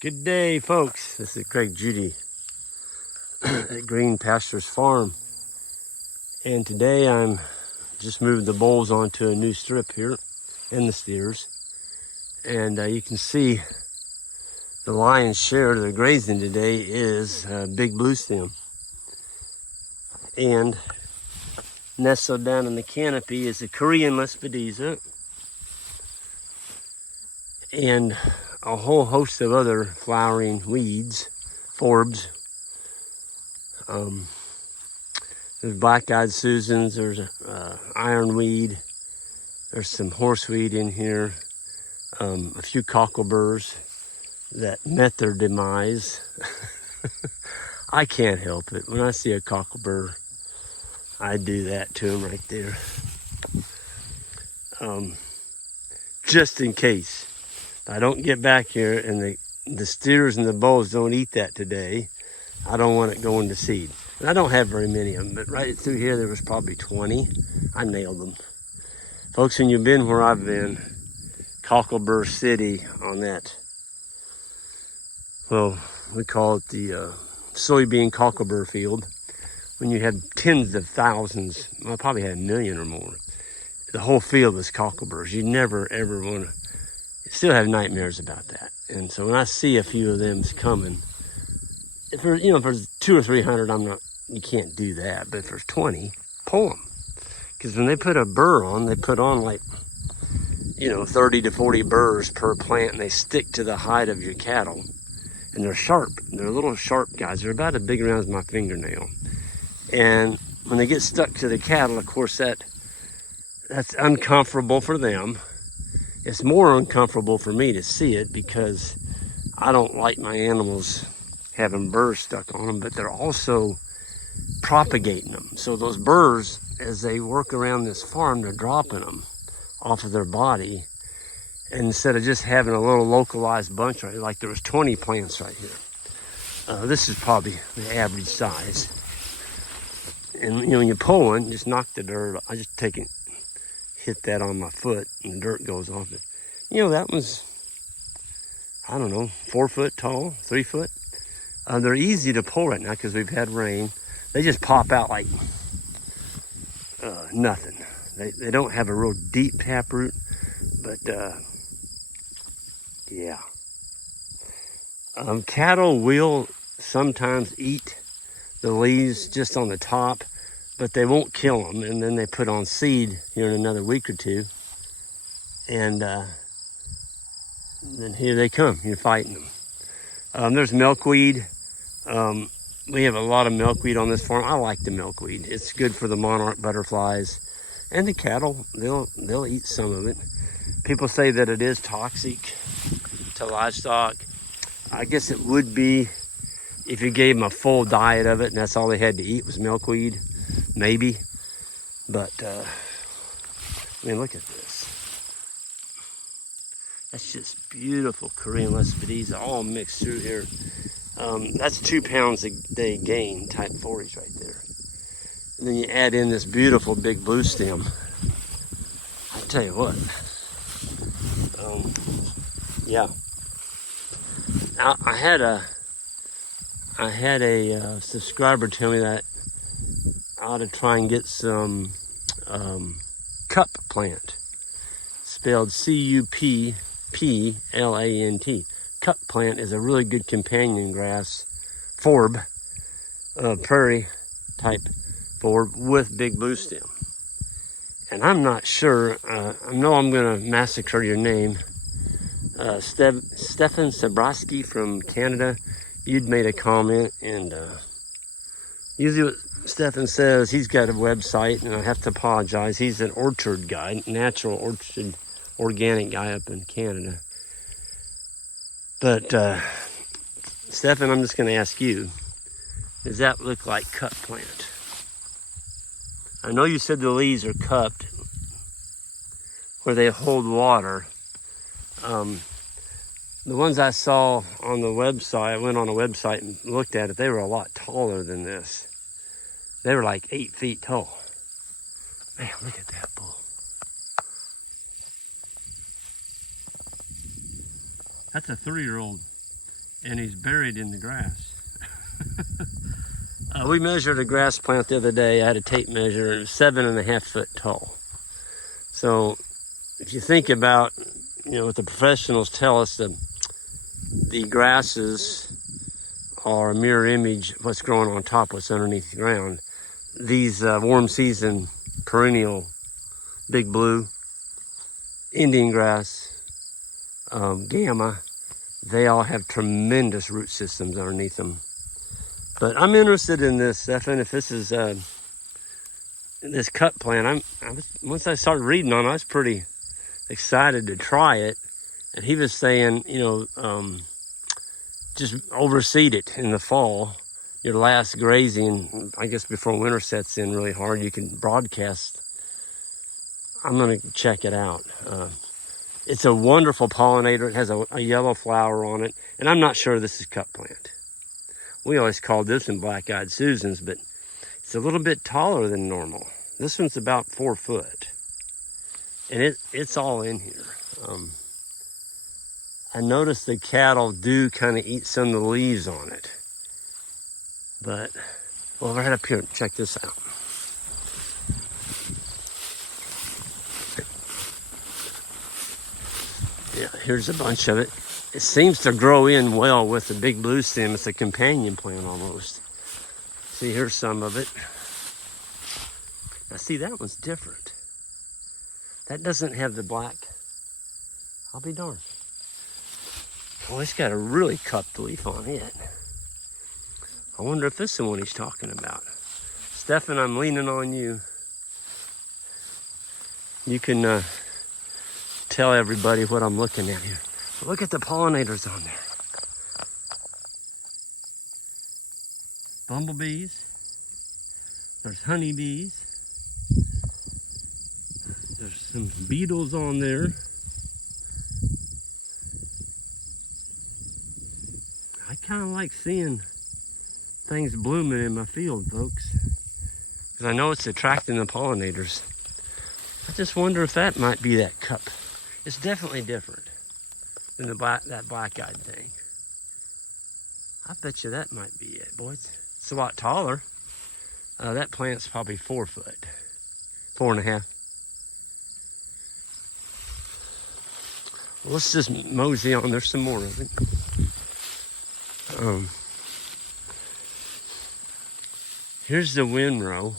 Good day, folks. This is Craig Judy at Green Pastures Farm. And today I'm just moving the bulls onto a new strip here and the steers. And you can see the lion's share they're grazing today is big blue stem. And nestled down in the canopy is a Korean Lespedeza and a whole host of other flowering weeds, forbs. There's black-eyed Susans, there's ironweed, there's some horseweed in here, a few cockleburs that met their demise. I can't help it. When I see a cocklebur, I do that to them right there. Just in case I don't get back here and the steers and the bulls don't eat that today, I don't want it going to seed. And I don't have very many of them, but right through here there was probably 20. I nailed them. Folks, when you've been where I've been, Cocklebur City on that, well, we call it the soybean cocklebur field. When you had tens of thousands, I probably had a million or more. The whole field was cockleburs. You never ever want to, still have nightmares about that. And so when I see a few of them coming, if there's, if there's 200 or 300, you can't do that. But if there's 20, pull them. Because when they put a burr on, they put on like, 30 to 40 burrs per plant, and they stick to the hide of your cattle. And they're sharp. They're little sharp guys. They're about as big around as my fingernail. And when they get stuck to the cattle, of course, that's uncomfortable for them. It's more uncomfortable for me to see it because I don't like my animals having burrs stuck on them, but they're also propagating them. So those burrs, as they work around this farm, they're dropping them off of their body. And instead of just having a little localized bunch right here, like there was 20 plants right here. This is probably the average size. And when you pull one, just knock the dirt. I just hit that on my foot and the dirt goes off it. That was, I don't know, 4 foot tall, 3 foot. They're easy to pull right now because we've had rain. They just pop out like nothing. They don't have a real deep taproot, but yeah. Cattle will sometimes eat the leaves just on the top, but they won't kill them. And then they put on seed here in another week or two. And then here they come. You're fighting them. There's milkweed. We have a lot of milkweed on this farm. I like the milkweed. It's good for the monarch butterflies. And the cattle, they'll eat some of it. People say that it is toxic to livestock. I guess it would be if you gave them a full diet of it and that's all they had to eat was milkweed, maybe. But, look at this. That's just beautiful Korean Lespedeza all mixed through here. That's 2 pounds a day gain type forage right there. And then you add in this beautiful big blue stem. I tell you what. Yeah. Now, I had a subscriber tell me that I ought to try and get some cup plant, spelled C-U-P-P-L-A-N-T. Cup plant is a really good companion grass, forb, prairie type forb with big blue stem. And I'm not sure, I know I'm gonna massacre your name, Stefan Sabrowski from Canada. You'd made a comment, and usually what Stefan says, he's got a website, and I have to apologize. He's an orchard guy, natural orchard, organic guy up in Canada. But Stefan, I'm just going to ask you, does that look like cup plant? I know you said the leaves are cupped where they hold water. The ones I saw on the website, I went on a website and looked at it, they were a lot taller than this. They were like 8 feet tall. Man, look at that bull. That's a 3-year-old and he's buried in the grass. We measured a grass plant the other day. I had a tape measure, and it was 7.5 foot tall. So if you think about, what the professionals tell us, the grasses are a mirror image of what's growing on top, what's underneath the ground. These warm season perennial big blue, Indian grass, gamma, they all have tremendous root systems underneath them. But I'm interested in this, Stefan. If this is this cut plant, once I started reading on it, I was pretty excited to try it. And he was saying, just overseed it in the fall. Your last grazing, I guess before winter sets in really hard, you can broadcast. I'm gonna check it out. It's a wonderful pollinator. It has a yellow flower on it, and I'm not sure this is cut plant. We always called this one black-eyed Susans, but it's a little bit taller than normal. This one's about 4 foot, and it's all in here. I noticed the cattle do kind of eat some of the leaves on it, but well, right up here, check this out. Yeah, here's a bunch of it. It seems to grow in well with the big blue stem. It's a companion plant almost. See, here's some of it. Now see, that one's different. That doesn't have the black. I'll be darned. Oh, it's got a really cupped leaf on it. I wonder if this is the one he's talking about. Stefan, I'm leaning on you. You can tell everybody what I'm looking at here. Look at the pollinators on there. Bumblebees. There's honeybees. There's some beetles on there. I kind of like seeing things blooming in my field, folks, because I know it's attracting the pollinators. I just wonder if that might be that cup. It's definitely different than that black-eyed thing. I bet you that might be it. Boy, it's a lot taller. That plant's probably 4 foot, 4.5. Well, let's just mosey on. There's some more of it. Here's the windrow.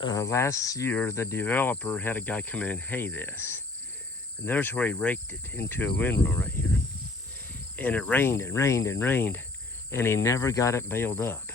Last year, the developer had a guy come in and hay this. And there's where he raked it into a windrow right here. And it rained and rained and rained, and he never got it baled up.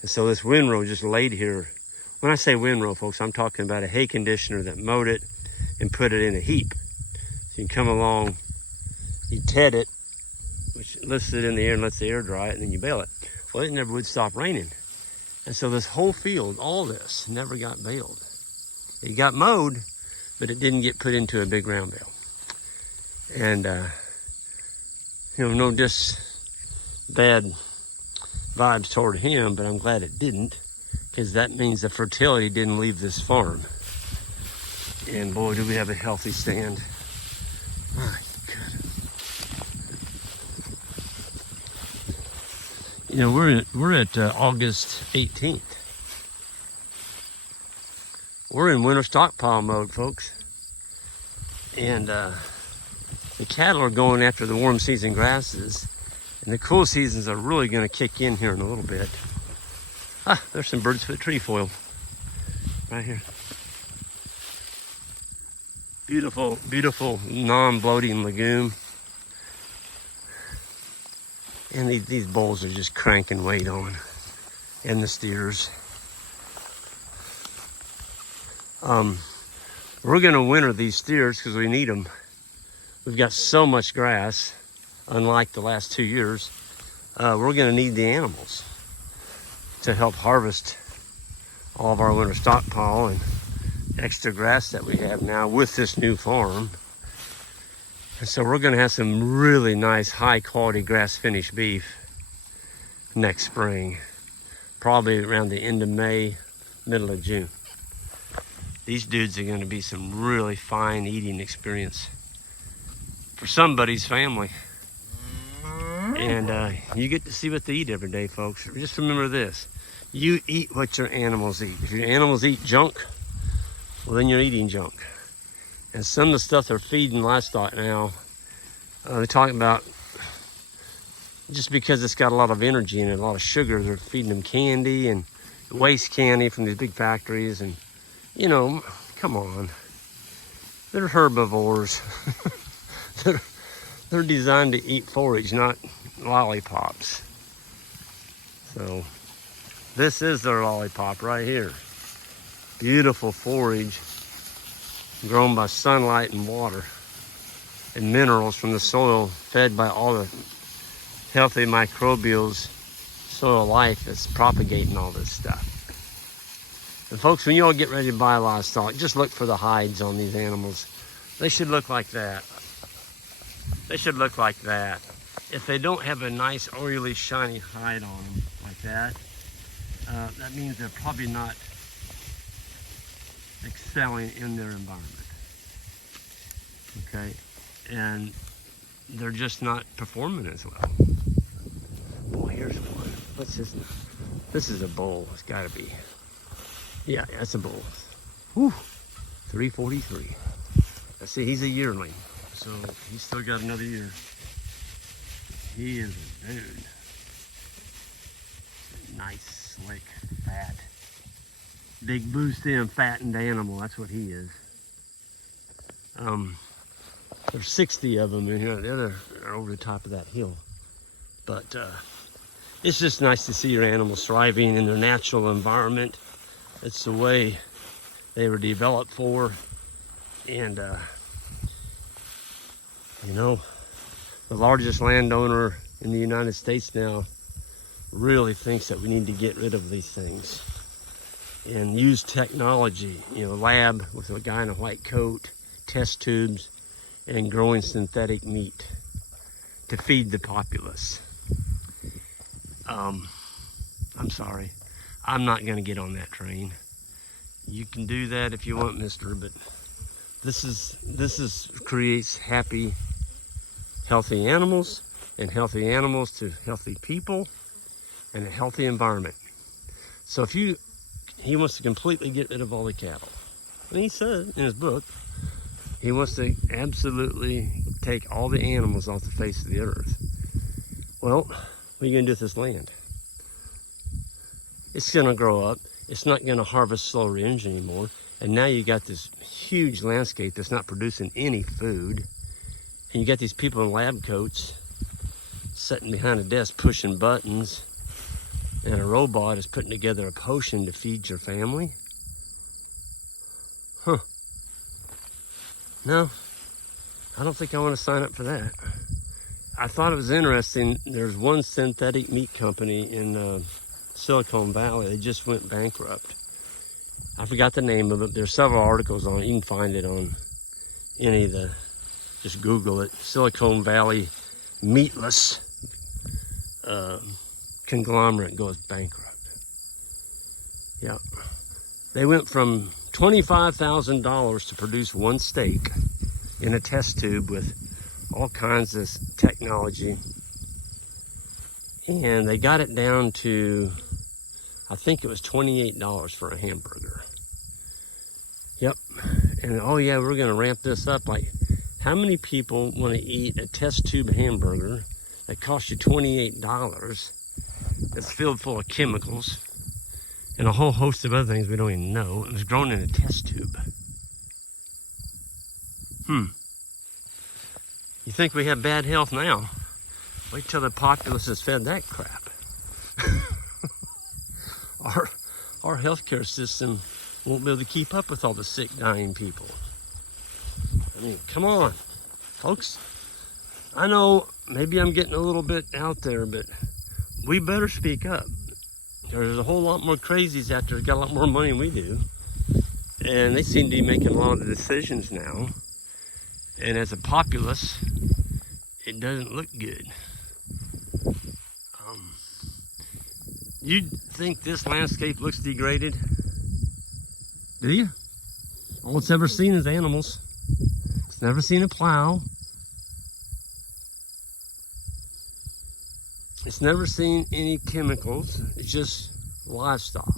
And so this windrow just laid here. When I say windrow, folks, I'm talking about a hay conditioner that mowed it and put it in a heap. So you can come along, you ted it, which lifts it in the air and lets the air dry it, and then you bale it. Well, it never would stop raining. And so this whole field, all this, never got baled. It got mowed, but it didn't get put into a big round bale. And, no bad vibes toward him, but I'm glad it didn't, because that means the fertility didn't leave this farm. And boy, do we have a healthy stand. My goodness. We're at August 18th. We're in winter stockpile mode, folks. And the cattle are going after the warm season grasses. And the cool seasons are really going to kick in here in a little bit. There's some bird's foot trefoil right here. Beautiful, beautiful non-bloating legume. And these bulls are just cranking weight on. And the steers. We're going to winter these steers because we need them. We've got so much grass, unlike the last 2 years. We're going to need the animals to help harvest all of our winter stockpile and extra grass that we have now with this new farm. And so we're going to have some really nice, high-quality grass-finished beef next spring, probably around the end of May, middle of June. These dudes are going to be some really fine eating experience for somebody's family. And you get to see what they eat every day, folks. Just remember this. You eat what your animals eat. If your animals eat junk, well, then you're eating junk. And some of the stuff they're feeding livestock now, they're talking about just because it's got a lot of energy and a lot of sugar, they're feeding them candy and waste candy from these big factories. And, you know, come on. They're herbivores. They're designed to eat forage, not lollipops. So this is their lollipop right here. Beautiful forage grown by sunlight and water and minerals from the soil, fed by all the healthy microbials, soil life that's propagating all this stuff. And folks, when you all get ready to buy livestock, just look for the hides on these animals. They should look like that. They should look like that. If they don't have a nice, oily, shiny hide on them like that, that means they're probably not excelling in their environment. Okay? And they're just not performing as well. Boy, here's one. What's this? This is a bull. It's got to be. Yeah, that's a bull. Whew. 343. I see he's a yearling, so he's still got another year. He is a dude. Nice, slick, fat. Big boosted, fattened animal. That's what he is. There's 60 of them in here. The other are over the top of that hill. But it's just nice to see your animals thriving in their natural environment. It's the way they were developed for. And, you know, the largest landowner in the United States now really thinks that we need to get rid of these things and use technology, you know, lab with a guy in a white coat, test tubes, and growing synthetic meat to feed the populace. I'm sorry. I'm not going to get on that train. You can do that if you want, mister, but this creates happy, healthy animals, and healthy animals to healthy people and a healthy environment. So if he wants to completely get rid of all the cattle. And he said in his book, he wants to absolutely take all the animals off the face of the earth. Well, what are you going to do with this land? It's going to grow up. It's not going to harvest slow range anymore. And now you got this huge landscape that's not producing any food. And you got these people in lab coats sitting behind a desk pushing buttons. And a robot is putting together a potion to feed your family. Huh. No, I don't think I want to sign up for that. I thought it was interesting. There's one synthetic meat company in Silicon Valley. They just went bankrupt. I forgot the name of it. There's several articles on it. You can find it on any of the, just Google it. Silicon Valley meatless conglomerate goes bankrupt. Yeah. They went from $25,000 to produce one steak in a test tube with all kinds of technology. And they got it down to, I think it was $28 for a hamburger. Yep. And oh yeah, we're gonna ramp this up. Like, how many people want to eat a test tube hamburger that costs you $28, that's filled full of chemicals and a whole host of other things we don't even know? It was grown in a test tube. You think we have bad health now? Wait till the populace is fed that crap. Our healthcare system won't be able to keep up with all the sick, dying people. I mean, come on, folks. I know maybe I'm getting a little bit out there, but we better speak up. There's a whole lot more crazies out there that got a lot more money than we do. And they seem to be making a lot of the decisions now. And as a populace, it doesn't look good. You think this landscape looks degraded? Do you? All it's ever seen is animals. It's never seen a plow. It's never seen any chemicals. It's just livestock.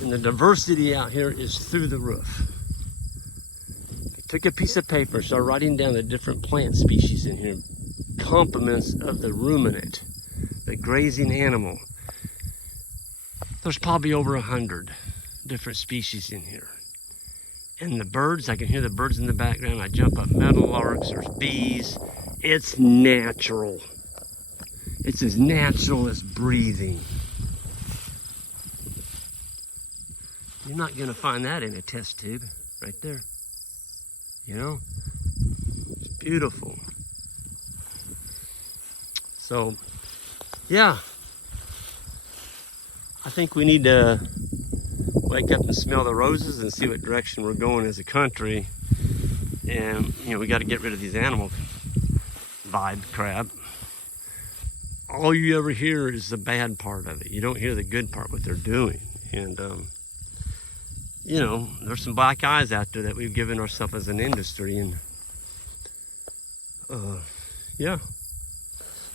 And the diversity out here is through the roof. I took a piece of paper, started writing down the different plant species in here, complements of the ruminant, the grazing animal. There's probably over 100 different species in here. And the birds, I can hear the birds in the background. I jump up meadowlarks, there's bees. It's natural. It's as natural as breathing. You're not gonna find that in a test tube, right there. You know, it's beautiful. So, yeah, I think we need to wake up and smell the roses and see what direction we're going as a country. And, you know, we got to get rid of these animal vibe crap. All you ever hear is the bad part of it. You don't hear the good part, what they're doing. And, you know, there's some black eyes out there that we've given ourselves as an industry. And, yeah.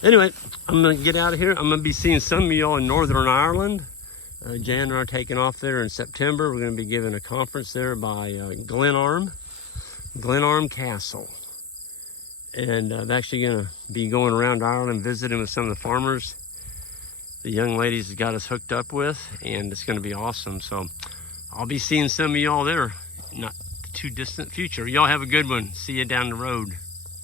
Anyway, I'm going to get out of here. I'm going to be seeing some of y'all in Northern Ireland. Jan and I are taking off there in September. We're going to be giving a conference there by Glenarm Castle. And I'm actually going to be going around Ireland visiting with some of the farmers the young ladies got us hooked up with, and it's going to be awesome. So I'll be seeing some of y'all there, not too distant future. Y'all have a good one. See you down the road.